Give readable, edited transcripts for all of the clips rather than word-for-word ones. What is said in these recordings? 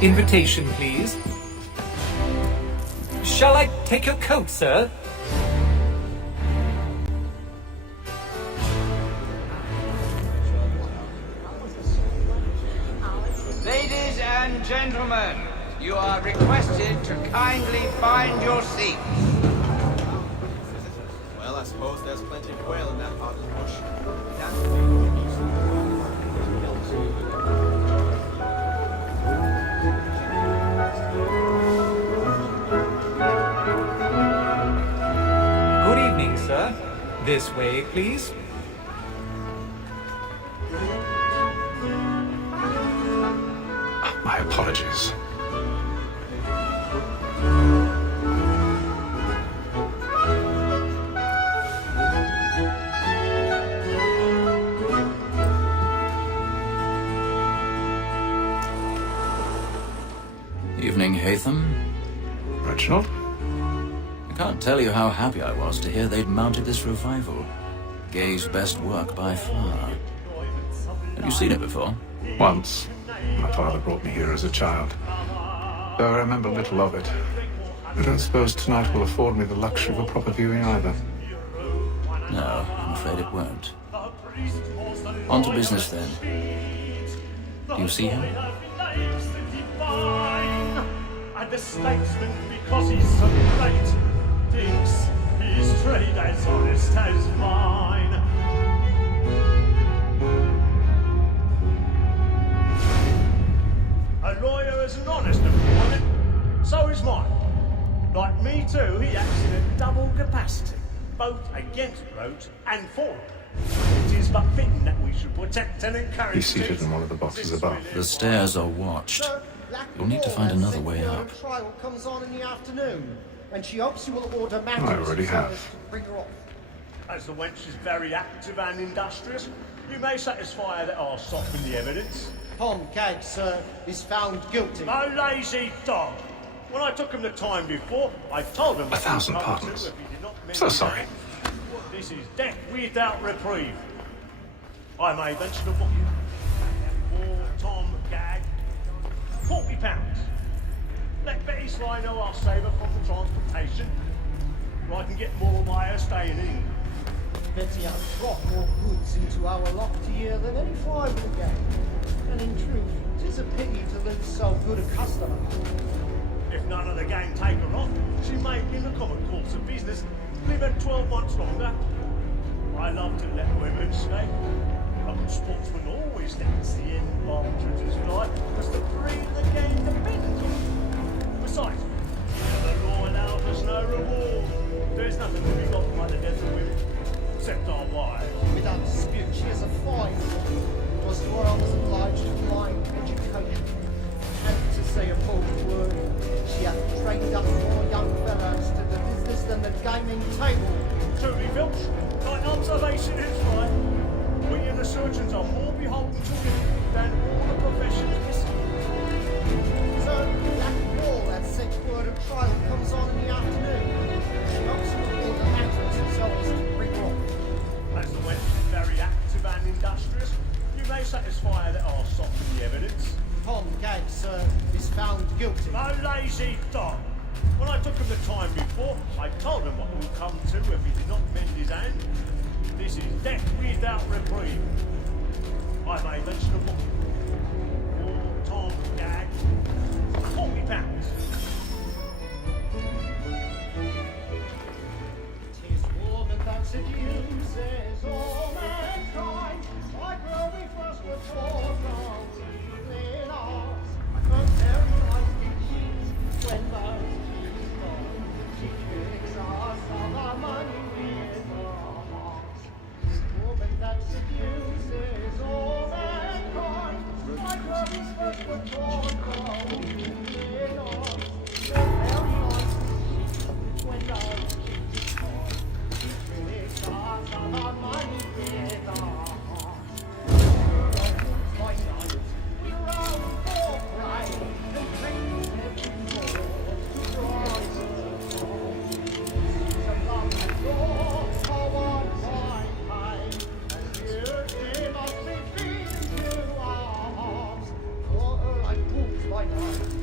Invitation, please. Shall I take your coat, sir? Ladies and gentlemen, you are requested to kindly find your seats. Well, I suppose there's plenty of quail in that part of the bush. Good evening, sir. This way, please. My apologies. Evening, Hatham. Reginald? I can't tell you how happy I was to hear they'd mounted this revival. Gay's best work by far. Have you seen it before? Once. My father brought me here as a child. Though I remember little of it. I don't suppose tonight will afford me the luxury of a proper viewing either. No, I'm afraid it won't. On to business then. Do you see him? And the statesman, because he's so great, thinks his trade as honest as mine. A lawyer is an honest employment, so is mine. Like me too, he acts in a double capacity, both against roads and for them. It is but fitting that we should protect and encourage. He's seated in one of the boxes above. The stairs are watched. You'll need to find another way up. Trial comes on in the afternoon, and she hopes you will order matters I already have. to bring her off. As the wench is very active and industrious, you may satisfy her that I'll soften the evidence. Tom Gag, sir, is found guilty. No lazy dog! When I took him the time before, I told him... 1,000 what he would come pardons. to if he did not mend So his sorry. act. This is death without reprieve. I may venture to book you. For Tom Gag, £40. Let Betty Sly know I'll save her from the transportation, or I can get more by her staying in. Betty has brought more goods into our lofty year than any fly will get. And in truth, 'tis a pity to lose so good a customer. If none of the gang take her off, she may, in the common course of business, live her 12 months longer. I love to let women stay. A good sportsman always lets the end partridges fly, because the breed of the game depends on it. Besides, the law allows us no reward. There's nothing to be got by the death of women, except our wives. Without dispute, she is a fine woman. It was to her I was obliged to fine education. And to say a bold word, she hath trained up more young fellows to the business than the gaming table. Truly, Filch, thine observation is right. We and the surgeons are more beholden to it than all the professions missing. So, that wall that set word of trial comes on in the afternoon. She hopes you will order matters so as to bring her off. As the wench is very active and industrious, you may satisfy her that I'll soften the evidence. Tom Gag, sir, is found guilty. No lazy dog! When I took him the time before, I told him what would come to if he did not mend his hand. This is death without reprieve. I may venture to book you. For Tom Gag, £40. 'Tis woman that seduces all mankind. Like where we first were taught from evening hours. But very nice did she, when those cheeks fall. She tricks us of our money with her hearts. Tis woman that seduces all mankind. Like where we first were taught from evening hours. But very nice did she, when those cheeks fall. She tricks us of our money with her hearts. My night, we round for pride, and ladies every door to rise above. She's a love and door, for one fine time, and here she must be feeding to our hearts. For her I put my night,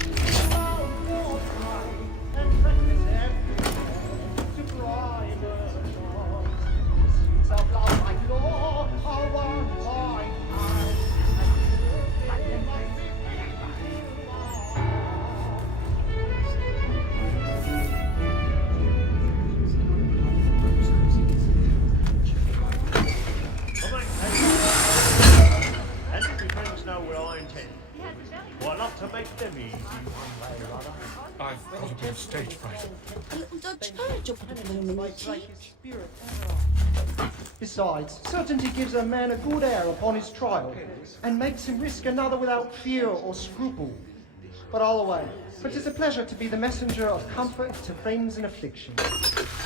have stage fright. A little Dutch courage will put him in a minute. Spirit ever. Besides, certainty gives a man a good air upon his trial, and makes him risk another without fear or scruple. But all away. But 'tis a pleasure to be the messenger of comfort to friends in affliction.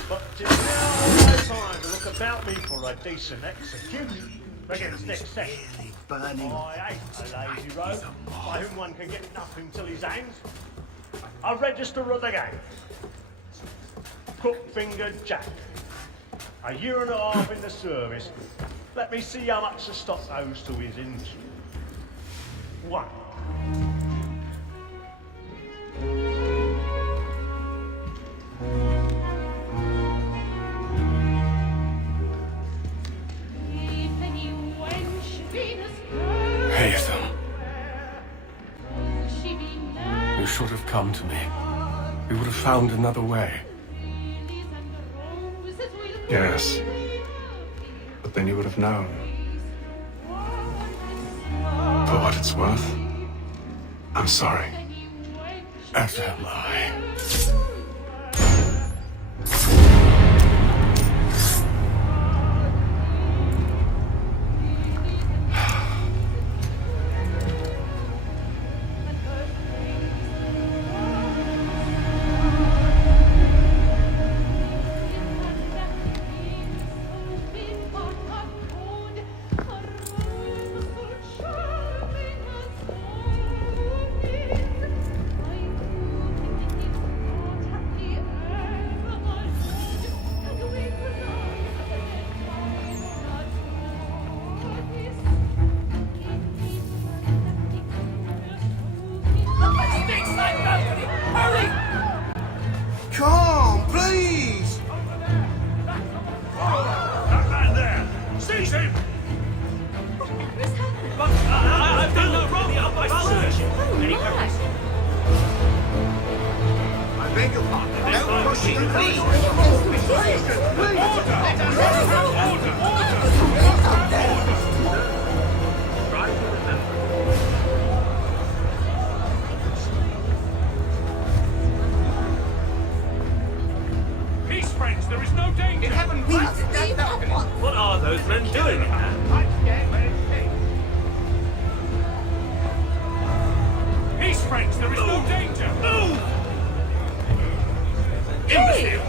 But 'tis now my time to look about me for a decent execution. Begins next session. I ain't a lazy rogue, by whom one can get nothing till his hands. A register of the gang. Crook-fingered Jack. A year and a half in the service. Let me see how much the stock owes to his industry. 1. Hazel. You should have come to me. We would have found another way. Yes. But then you would have known. For what it's worth, I'm sorry. As am I. Come, please! That man there! Seize him! I've done no wrong! I search him! I beg your pardon. Don't push him, please. Peace, friends, there is no danger! It happened right at that balcony. What are those men doing? I'm scared, but it's safe. Peace, friends, there is no danger! Move! Imbecile!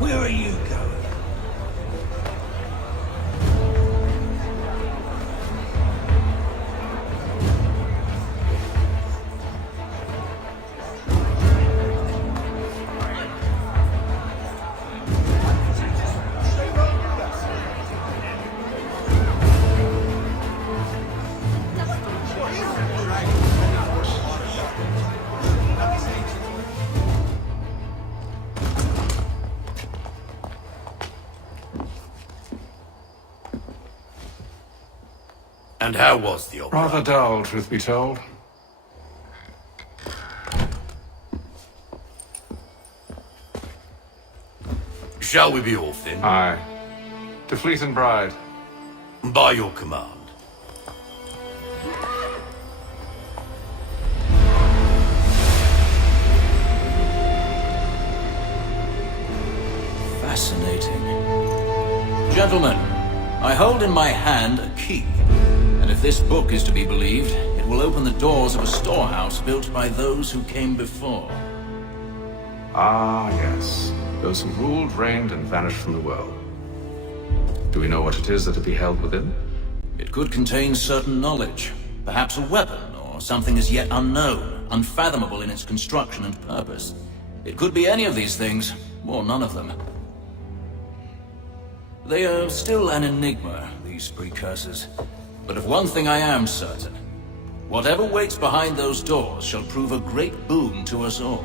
Where are you going? And how was the opera? Rather dull, truth be told. Shall we be off then? Aye. To Fleet and Bride. By your command. Fascinating. Gentlemen, I hold in my hand a key. And if this book is to be believed, it will open the doors of a storehouse built by those who came before. Ah, yes. Those who ruled, reigned, and vanished from the world. Do we know what it is that will be held within? It could contain certain knowledge, perhaps a weapon, or something as yet unknown, unfathomable in its construction and purpose. It could be any of these things, or none of them. They are still an enigma, these precursors. But of one thing I am certain. Whatever waits behind those doors shall prove a great boon to us all.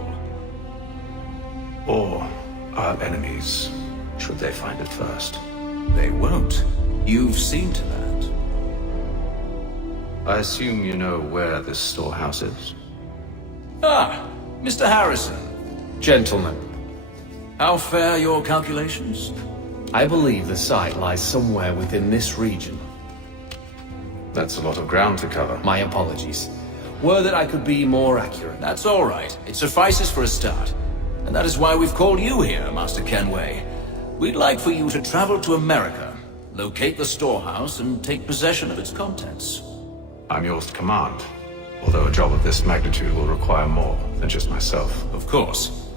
Or our enemies, should they find it first. They won't. You've seen to that. I assume you know where this storehouse is? Ah, Mr. Harrison. Gentlemen, How fare your calculations? I believe the site lies somewhere within this region. That's a lot of ground to cover. My apologies. Were that I could be more accurate. That's all right. It suffices for a start. And that is why we've called you here, Master Kenway. We'd like for you to travel to America, locate the storehouse, and take possession of its contents. I'm yours to command, although a job of this magnitude will require more than just myself. Of course.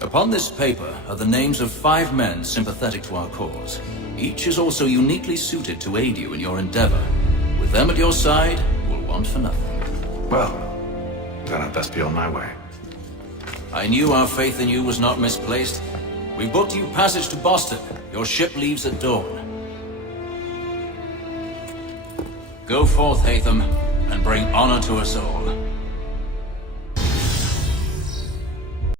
Upon this paper are the names of 5 men sympathetic to our cause. Each is also uniquely suited to aid you in your endeavor. With them at your side, you'll want for nothing. Well, then I'd best be on my way. I knew our faith in you was not misplaced. We booked you passage to Boston. Your ship leaves at dawn. Go forth, Hatham, and bring honor to us all.